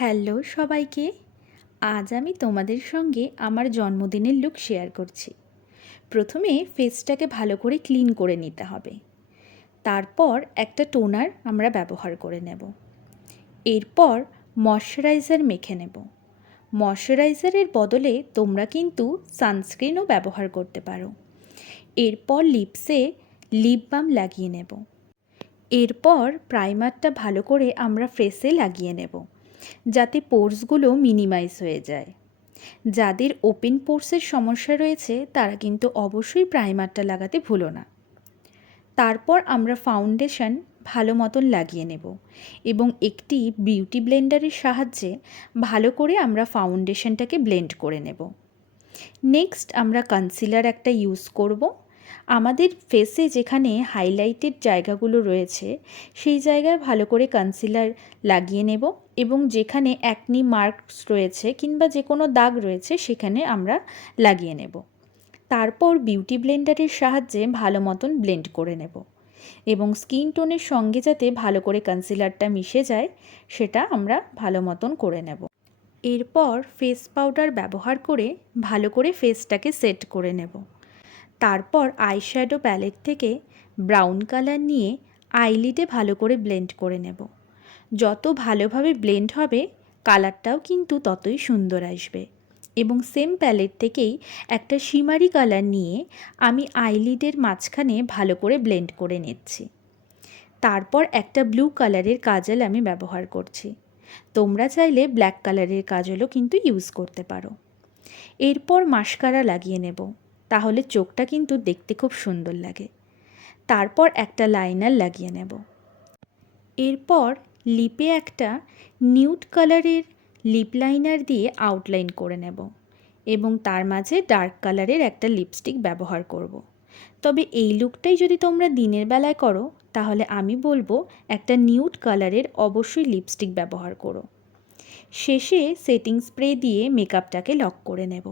Hello সবাইকে। আজ আমি তোমাদের সঙ্গে আমার জন্মদিনের লুক শেয়ার করছি। প্রথমে ফেসটাকে ভালো করে ক্লিন করে নিতে হবে। তারপর একটা টোনার আমরা ব্যবহার করে নেব। এরপর ময়শ্চারাইজার মেখে নেব। ময়শ্চারাইজারের বদলে তোমরা কিন্তু সানস্ক্রিনও ব্যবহার করতে পারো। এরপর লিপসে লিপ বাম লাগিয়ে নেব। এরপর প্রাইমারটা ভালো করে আমরা ফেসে লাগিয়ে নেব, যাতে পোরসগুলো মিনিমাইজ হয়ে যায়। যাদের ওপেন পোরসের সমস্যা রয়েছে তারা কিন্তু অবশ্যই প্রাইমারটা লাগাতে ভুলো না। তারপর আমরা ফাউন্ডেশন ভালো মতন লাগিয়ে নেব এবং একটি বিউটি ব্লেন্ডারের সাহায্যে ভালো করে আমরা ফাউন্ডেশনটাকে ব্লেন্ড করে নেব। নেক্সট আমরা কনসিলার একটা ইউজ করব। আমাদের ফেসে যেখানে হাইলাইটেড জায়গাগুলো রয়েছে সেই জায়গায় ভালো করে কনসিলার লাগিয়ে নেব এবং যেখানে অ্যাকনি মার্কস রয়েছে কিংবা যে কোনো দাগ রয়েছে সেখানে আমরা লাগিয়ে নেব। তারপর বিউটি ব্লেন্ডারের সাহায্যে ভালো মতন ব্লেন্ড করে নেব এবং স্কিন টোনের সঙ্গে যাতে ভালো করে কনসিলারটা মিশে যায় সেটা আমরা ভালো মতন করে নেব। এরপর ফেস পাউডার ব্যবহার করে ভালো করে ফেসটাকে সেট করে নেব। তারপর আইশ্যাডো প্যালেট থেকে ব্রাউন কালার নিয়ে আইলিডে ভালো করে ব্লেন্ড করে নেব। যত ভালোভাবে ব্লেন্ড হবে কালারটাও কিন্তু ততই সুন্দর আসবে। এবং সেম প্যালেট থেকেই একটা শিমারি কালার নিয়ে আমি আইলিডের মাঝখানে ভালো করে ব্লেন্ড করে নিচ্ছি। তারপর একটা ব্লু কালারের কাজল আমি ব্যবহার করছি। তোমরা চাইলে ব্ল্যাক কালারের কাজলও কিন্তু ইউজ করতে পারো। এরপর মাস্কারা লাগিয়ে নেব, তাহলে চোখটা কিন্তু দেখতে খুব সুন্দর লাগে। তারপর একটা লাইনার লাগিয়ে নেব। এরপর লিপে একটা নিউড কালারের লিপ লাইনার দিয়ে আউটলাইন করে নেব এবং তার মাঝে ডার্ক কালারের একটা লিপস্টিক ব্যবহার করব। তবে এই লুকটাই যদি তোমরা দিনের বেলায় করো তাহলে আমি বলবো একটা নিউড কালারের অবশ্যই লিপস্টিক ব্যবহার করো। শেষে সেটিং স্প্রে দিয়ে মেকআপটাকে লক করে নেব।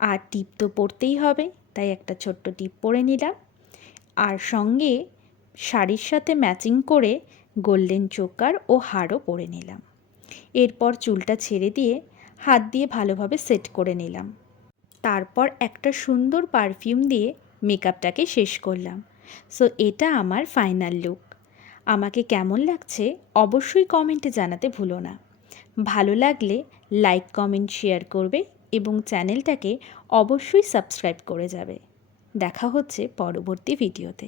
আর টিপ তো পরতেই হবে, তাই একটা ছোট্ট টিপ পরে নিলাম। আর সঙ্গে শাড়ির সাথে ম্যাচিং করে গোল্ডেন চোকার ও হারও পরে নিলাম। এরপর চুলটা ছেড়ে দিয়ে হাত দিয়ে ভালোভাবে সেট করে নিলাম। তারপর একটা সুন্দর পারফিউম দিয়ে মেকআপটাকে শেষ করলাম। সো এটা আমার ফাইনাল লুক। আমাকে কেমন লাগছে অবশ্যই কমেন্টে জানাতে ভুলো না। ভালো লাগলে লাইক কমেন্ট শেয়ার করবে এবং চ্যানেলটাকে অবশ্যই সাবস্ক্রাইব করে যাবে। দেখা হচ্ছে পরবর্তী ভিডিওতে।